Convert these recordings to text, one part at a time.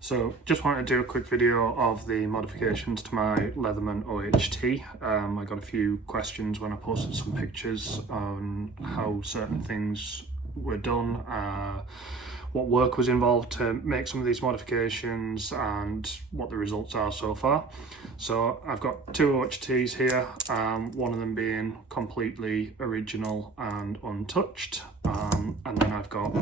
So just wanted to do a quick video of the modifications to my Leatherman OHT. I got a few questions when I posted some pictures on how certain things were done, what work was involved to make some of these modifications and what the results are so far. So I've got two OHTs here, one of them being completely original and untouched, and then I've got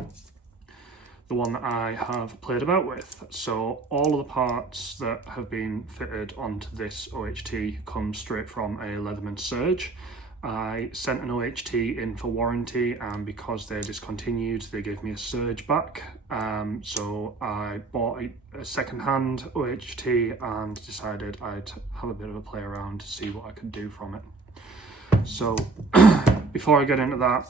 the one that I have played about with. So all of the parts that have been fitted onto this OHT come straight from a Leatherman Surge. I sent an OHT in for warranty, and because they're discontinued, they gave me a Surge back. So I bought a second-hand OHT and decided I'd have a bit of a play around to see what I could do from it. So before I get into that,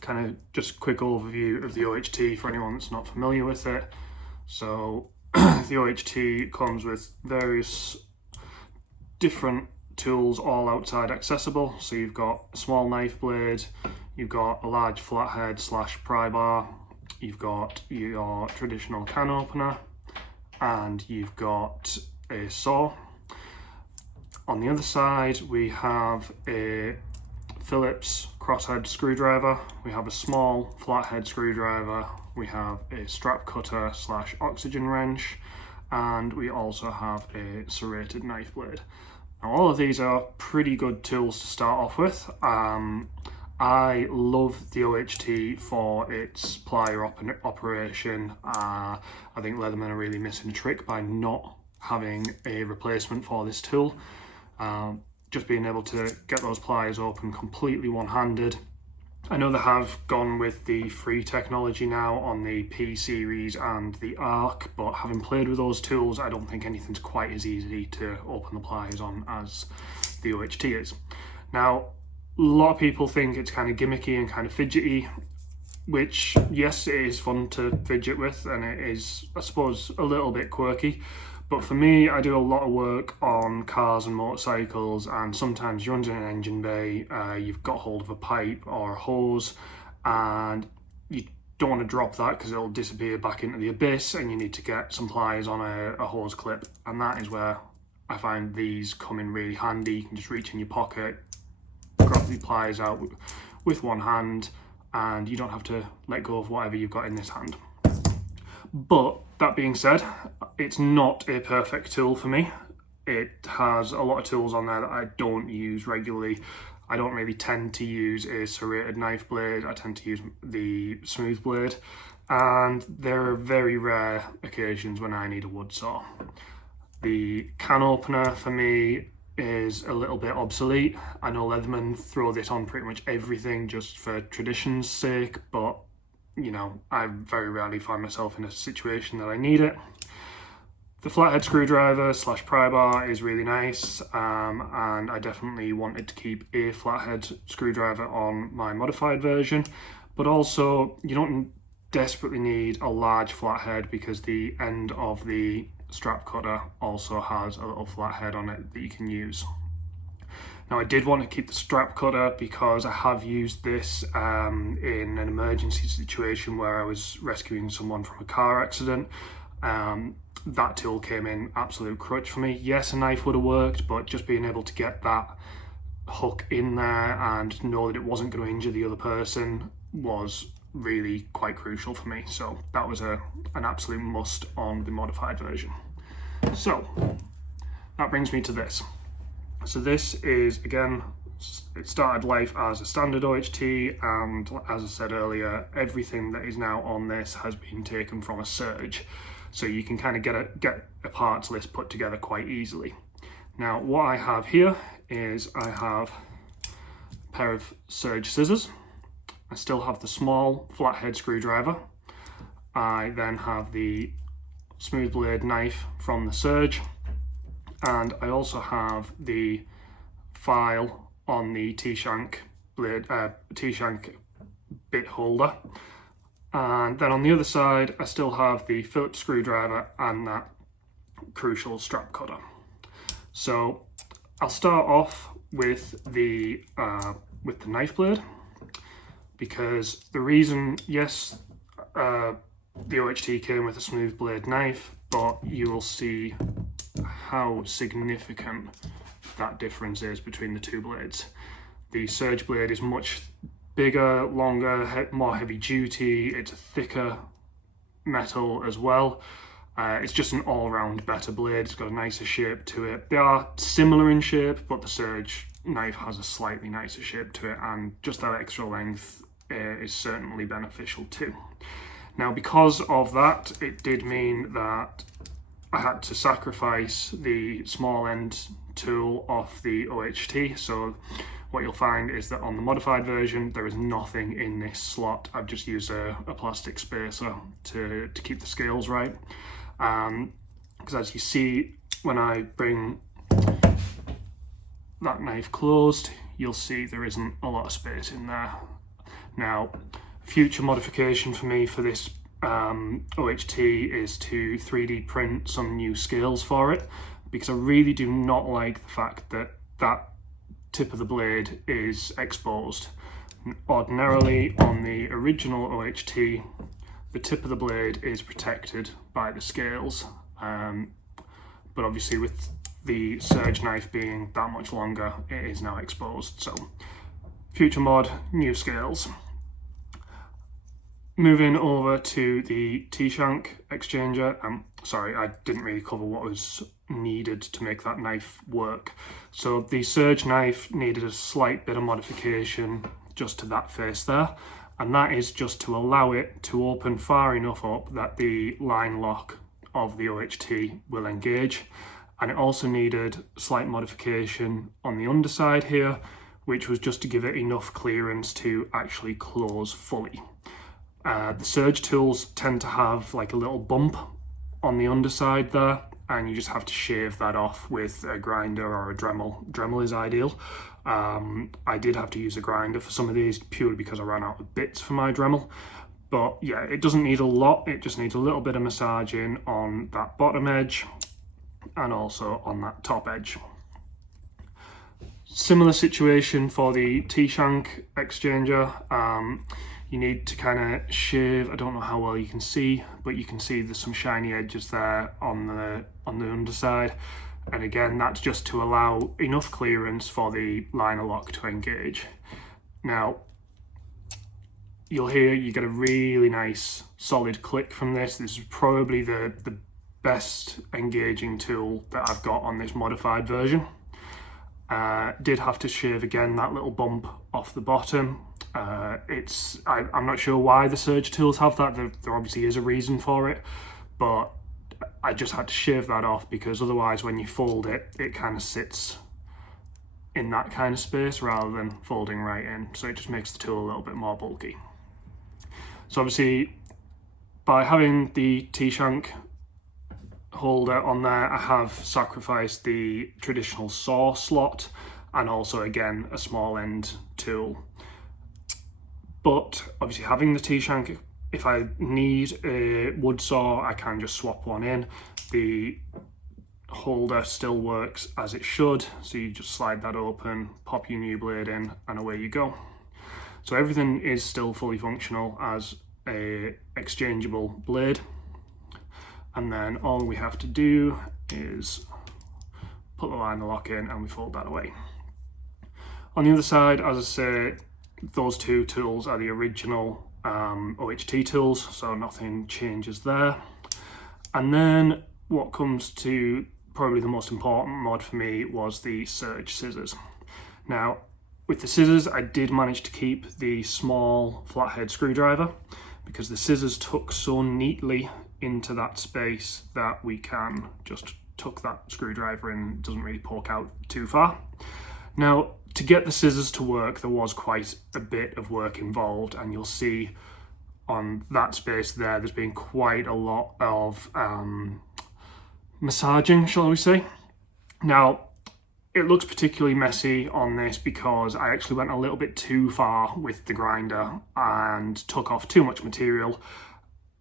kind of just a quick overview of the OHT for anyone that's not familiar with it. So the OHT comes with various different tools, all outside accessible. So you've got a small knife blade, you've got a large flathead / pry bar, you've got your traditional can opener, and you've got a saw. On the other side we have a Phillips crosshead screwdriver, we have a small flathead screwdriver, we have a strap cutter / oxygen wrench, and we also have a serrated knife blade. Now, all of these are pretty good tools to start off with. I love the OHT for its plier operation. I think Leatherman are really missing a trick by not having a replacement for this tool. Just being able to get those pliers open completely one-handed. I know they have gone with the free technology now on the P series and the Arc, but having played with those tools, I don't think anything's quite as easy to open the pliers on as the OHT is. Now, a lot of people think it's kind of gimmicky and kind of fidgety, which, yes, it is fun to fidget with, and it is, I suppose, a little bit quirky. But for me, I do a lot of work on cars and motorcycles, and sometimes you're under an engine bay, you've got hold of a pipe or a hose, and you don't want to drop that because it'll disappear back into the abyss, and you need to get some pliers on a hose clip. And that is where I find these come in really handy. You can just reach in your pocket, grab the pliers out with one hand, and you don't have to let go of whatever you've got in this hand. But that being said, it's not a perfect tool for me. It has a lot of tools on there that I don't use regularly. I don't really tend to use a serrated knife blade. I tend to use the smooth blade, and there are very rare occasions when I need a wood saw. The can opener for me is a little bit obsolete. I know Leatherman throw this on pretty much everything just for tradition's sake, but you know, I very rarely find myself in a situation that I need it. The flathead screwdriver / pry bar is really nice, and I definitely wanted to keep a flathead screwdriver on my modified version, but also you don't desperately need a large flathead because the end of the strap cutter also has a little flathead on it that you can use. Now, I did want to keep the strap cutter because I have used this in an emergency situation where I was rescuing someone from a car accident. That tool came in absolute crutch for me. Yes, a knife would have worked, but just being able to get that hook in there and know that it wasn't going to injure the other person was really quite crucial for me. So that was an absolute must on the modified version. So that brings me to this. So this is, again, it started life as a standard OHT, and as I said earlier, everything that is now on this has been taken from a Surge. So you can kind of get a parts list put together quite easily. Now, what I have here is I have a pair of Surge scissors. I still have the small flathead screwdriver. I then have the smooth blade knife from the Surge. And I also have the file on the T-shank blade, T-shank bit holder. And then on the other side, I still have the Phillips screwdriver and that crucial strap cutter. So I'll start off with the knife blade, because the reason, yes, the OHT came with a smooth blade knife, but you will see how significant that difference is between the two blades. The Surge blade is much bigger, longer, more heavy duty, it's a thicker metal as well. It's just an all-round better blade. It's got a nicer shape to it. They are similar in shape, but the Surge knife has a slightly nicer shape to it, and just that extra length is certainly beneficial too. Now, because of that, it did mean that I had to sacrifice the small end tool off the OHT. So what you'll find is that on the modified version, there is nothing in this slot. I've just used a plastic spacer to keep the scales right. Because as you see, when I bring that knife closed, you'll see there isn't a lot of space in there. Now, future modification for me for this OHT is to 3D print some new scales for it, because I really do not like the fact that that tip of the blade is exposed. Ordinarily on the original OHT, the tip of the blade is protected by the scales, but obviously with the Surge knife being that much longer, it is now exposed. So future mod, new scales. Moving over to the T-shank exchanger. Sorry, I didn't really cover what was needed to make that knife work. So the Surge knife needed a slight bit of modification just to that face there, and that is just to allow it to open far enough up that the line lock of the OHT will engage. And it also needed slight modification on the underside here, which was just to give it enough clearance to actually close fully. The Surge tools tend to have like a little bump on the underside there, and you just have to shave that off with a grinder or a Dremel. Dremel is ideal. I did have to use a grinder for some of these purely because I ran out of bits for my Dremel. But yeah, it doesn't need a lot, it just needs a little bit of massaging on that bottom edge and also on that top edge. Similar situation for the T-shank exchanger. You need to kind of shave, I don't know how well you can see, but you can see there's some shiny edges there on the underside. And again, that's just to allow enough clearance for the liner lock to engage. Now, you'll hear you get a really nice solid click from this. This is probably the best engaging tool that I've got on this modified version. Did have to shave again that little bump off the bottom. I'm not sure why the Surge tools have that. There obviously is a reason for it, but I just had to shave that off because otherwise when you fold it, it kind of sits in that kind of space rather than folding right in. So it just makes the tool a little bit more bulky. So obviously by having the T-shank holder on there, I have sacrificed the traditional saw slot and also again a small end tool. But obviously having the T-shank, if I need a wood saw, I can just swap one in. The holder still works as it should, so you just slide that open, pop your new blade in, and away you go. So everything is still fully functional as a exchangeable blade. And then all we have to do is put the liner lock in and we fold that away. On the other side, as I say, those two tools are the original OHT tools, so nothing changes there. And then what comes to probably the most important mod for me was the Surge scissors. Now, with the scissors, I did manage to keep the small flathead screwdriver because the scissors tuck so neatly into that space that we can just tuck that screwdriver in. It doesn't really poke out too far. Now, to get the scissors to work, there was quite a bit of work involved, and you'll see on that space there's been quite a lot of massaging, shall we say. Now, it looks particularly messy on this because I actually went a little bit too far with the grinder and took off too much material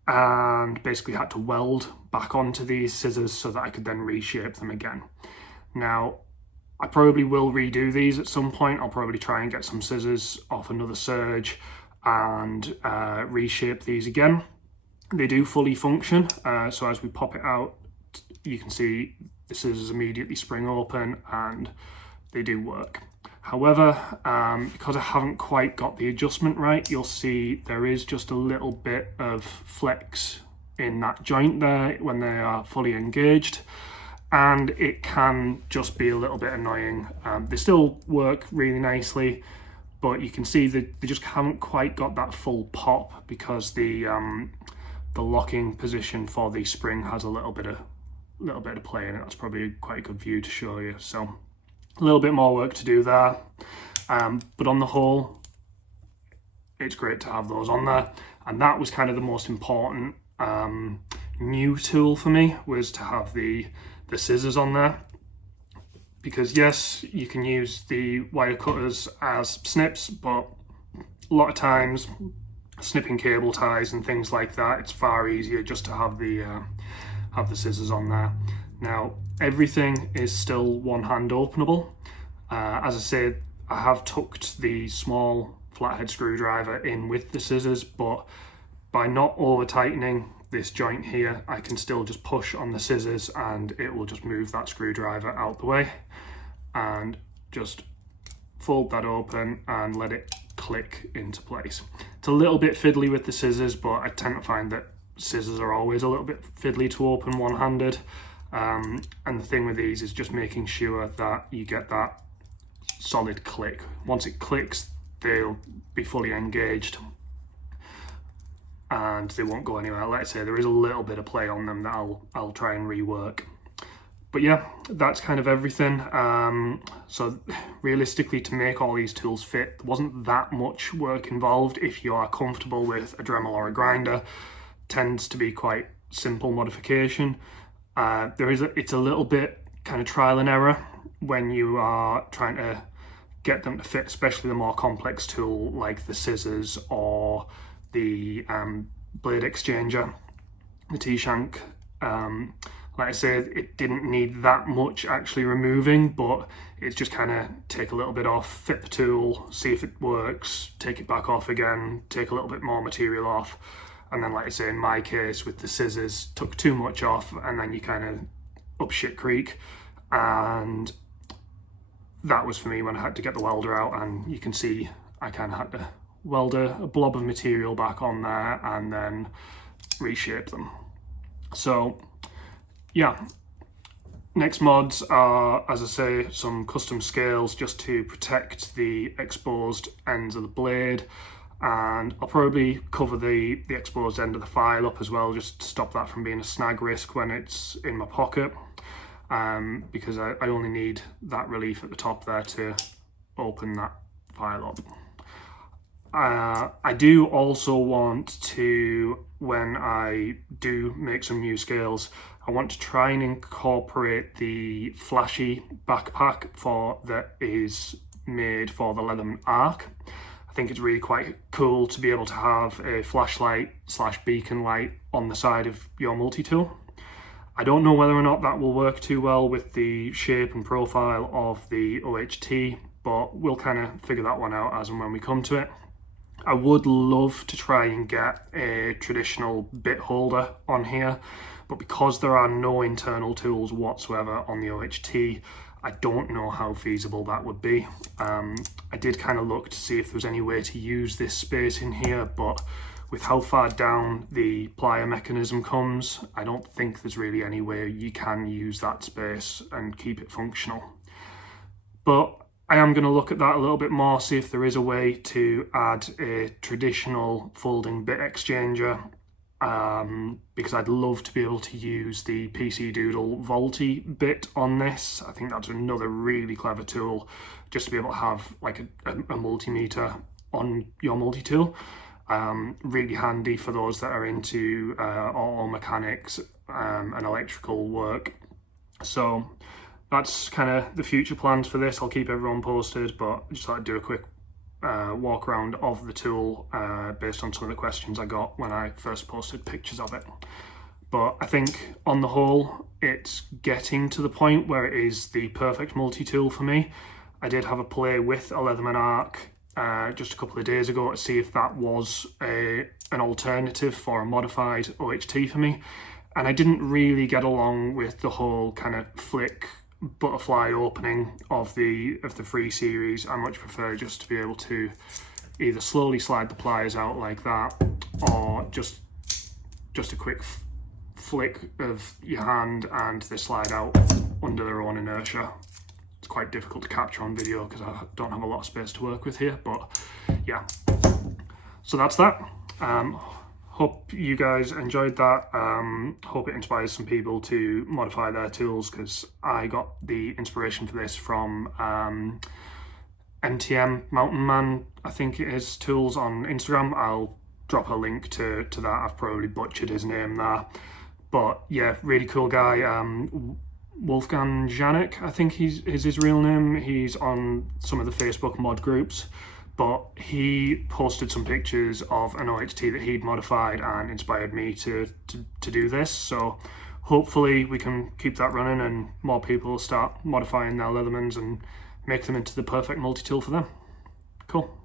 and basically had to weld back onto these scissors so that I could then reshape them again. Now, I probably will redo these at some point. I'll probably try and get some scissors off another Surge and reshape these again. They do fully function, so as we pop it out you can see the scissors immediately spring open and they do work. However, because I haven't quite got the adjustment right, you'll see there is just a little bit of flex in that joint there when they are fully engaged, and it can just be a little bit annoying. They still work really nicely, but you can see that they just haven't quite got that full pop because the locking position for the spring has a little bit of play in it. That's probably quite a good view to show you. So a little bit more work to do there, but on the whole, it's great to have those on there. And that was kind of the most important new tool for me, was to have the scissors on there, because yes, you can use the wire cutters as snips, but a lot of times snipping cable ties and things like that, it's far easier just to have the scissors on there. Now everything is still one hand openable. As I said, I have tucked the small flathead screwdriver in with the scissors, but by not over tightening this joint here, I can still just push on the scissors and it will just move that screwdriver out the way, and just fold that open and let it click into place. It's a little bit fiddly with the scissors, but I tend to find that scissors are always a little bit fiddly to open one-handed. And the thing with these is just making sure that you get that solid click. Once it clicks, they'll be fully engaged and they won't go anywhere. Like I say, there is a little bit of play on them that I'll try and rework. But yeah, that's kind of everything. So realistically, to make all these tools fit, there wasn't that much work involved. If you are comfortable with a Dremel or a grinder, tends to be quite simple modification. It's a little bit kind of trial and error when you are trying to get them to fit, especially the more complex tool like the scissors or the blade exchanger, the T-shank. Like I said, it didn't need that much actually removing, but it's just kind of take a little bit off, fit the tool, see if it works, take it back off again, take a little bit more material off. And then, like I say, in my case with the scissors, took too much off and then you kind of up shit creek. And that was for me when I had to get the welder out, and you can see I kind of had to weld a blob of material back on there and then reshape them. So yeah, next mods are, as I say, some custom scales just to protect the exposed ends of the blade, and I'll probably cover the exposed end of the file up as well, just to stop that from being a snag risk when it's in my pocket, because I only need that relief at the top there to open that file up. I do also want to, when I do make some new scales, I want to try and incorporate the flashy backpack that is made for the Leatherman ARC. I think it's really quite cool to be able to have a flashlight / beacon light on the side of your multi-tool. I don't know whether or not that will work too well with the shape and profile of the OHT, but we'll kind of figure that one out as and when we come to it. I would love to try and get a traditional bit holder on here, but because there are no internal tools whatsoever on the OHT, I don't know how feasible that would be. I did kind of look to see if there was any way to use this space in here, but with how far down the plier mechanism comes, I don't think there's really any way you can use that space and keep it functional. But I am going to look at that a little bit more, see if there is a way to add a traditional folding bit exchanger, because I'd love to be able to use the PC Doodle Volti bit on this. I think that's another really clever tool, just to be able to have like a multimeter on your multi-tool. Really handy for those that are into auto mechanics and electrical work. So that's kind of the future plans for this. I'll keep everyone posted, but I just thought I'd do a quick walk around of the tool based on some of the questions I got when I first posted pictures of it. But I think on the whole, it's getting to the point where it is the perfect multi-tool for me. I did have a play with a Leatherman ARC just a couple of days ago to see if that was an alternative for a modified OHT for me. and I didn't really get along with the whole kind of flick butterfly opening of the free series. I much prefer just to be able to either slowly slide the pliers out like that, or just a quick flick of your hand and they slide out under their own inertia. It's quite difficult to capture on video because I don't have a lot of space to work with here, but yeah. So that's that. Hope you guys enjoyed that. Hope it inspires some people to modify their tools, because I got the inspiration for this from MTM Mountain Man, I think it is, tools on Instagram. I'll drop a link to that. I've probably butchered his name there, but yeah, really cool guy. Wolfgang Janek, I think is his real name. He's on some of the Facebook mod groups, but he posted some pictures of an OHT that he'd modified and inspired me to do this. So hopefully we can keep that running and more people start modifying their Leathermans and make them into the perfect multi-tool for them. Cool.